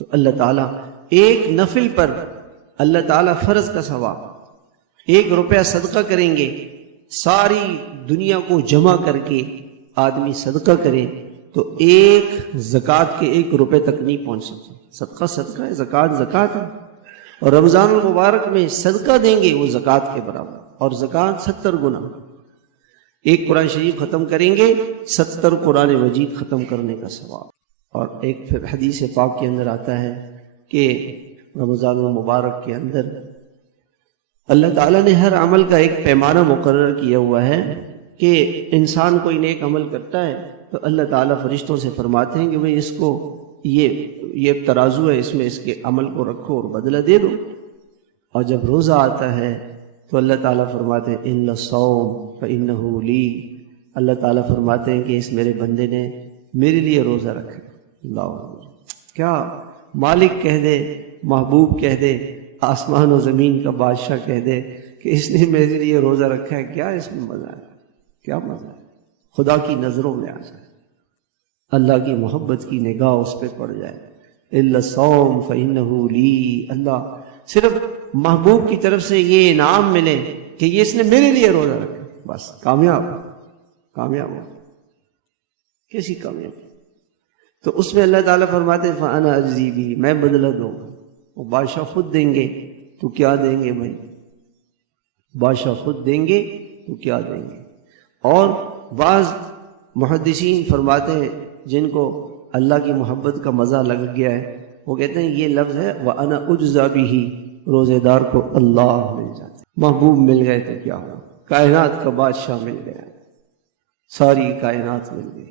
تو اللہ تعالیٰ ایک نفل پر اللہ تعالیٰ فرض کا ثواب، 1 روپیہ صدقہ کریں گے، ساری دنیا کو جمع کر کے آدمی صدقہ کرے تو ایک زکوٰۃ کے 1 روپے تک نہیں پہنچ سکتے۔ صدقہ صدقہ ہے، زکوٰۃ زکوٰۃ ہے، اور رمضان المبارک میں صدقہ دیں گے وہ زکوٰۃ کے برابر، اور زکوٰۃ 70 گنا۔ 1 قرآن شریف ختم کریں گے 70 قرآن مجید ختم کرنے کا ثواب۔ اور ایک پھر حدیث پاک کے اندر آتا ہے کہ رمضان المبارک کے اندر اللہ تعالیٰ نے ہر عمل کا ایک پیمانہ مقرر کیا ہوا ہے کہ انسان کوئی نیک عمل کرتا ہے تو اللہ تعالیٰ فرشتوں سے فرماتے ہیں کہ بھئی اس کو یہ ترازو ہے، اس میں اس کے عمل کو رکھو اور بدلہ دے دو۔ اور جب روزہ آتا ہے تو اللہ تعالیٰ فرماتے ہیں اِلَّا الصَّوْمَ فَإِنَّهُ لِي، اللہ تعالیٰ فرماتے ہیں کہ اس میرے بندے نے میرے لیے روزہ رکھا۔ اللہ، کیا مالک کہہ دے، محبوب کہہ دے، آسمان و زمین کا بادشاہ کہہ دے کہ اس نے میرے لیے روزہ رکھا ہے، کیا اس میں مزہ ہے؟ کیا مزہ ہے؟ خدا کی نظروں میں آ جائے، اللہ کی محبت کی نگاہ اس پہ پڑ جائے۔ اِلَّا الصَّوْمَ فَإِنَّهُ لِي، اللہ صرف محبوب کی طرف سے یہ انعام ملے کہ یہ اس نے میرے لیے روزہ رکھا، بس کامیاب ہو۔ کیسی کامیابی؟ تو اس میں اللہ تعالیٰ فرماتے ہیں فَأَنَا أَجْزِي بِهِ، میں بدلہ دوں گا۔ وہ بادشاہ خود دیں گے تو کیا دیں گے بھائی؟ بادشاہ خود دیں گے تو کیا دیں گے؟ اور بعض محدثین فرماتے ہیں جن کو اللہ کی محبت کا مزہ لگ گیا ہے، وہ کہتے ہیں یہ لفظ ہے وَأَنَا أُجْزَى بِهِ، روزے دار کو اللہ مل جاتے، محبوب مل گئے تو کیا ہوا؟ کائنات کا بادشاہ مل گیا، ساری کائنات مل گئی۔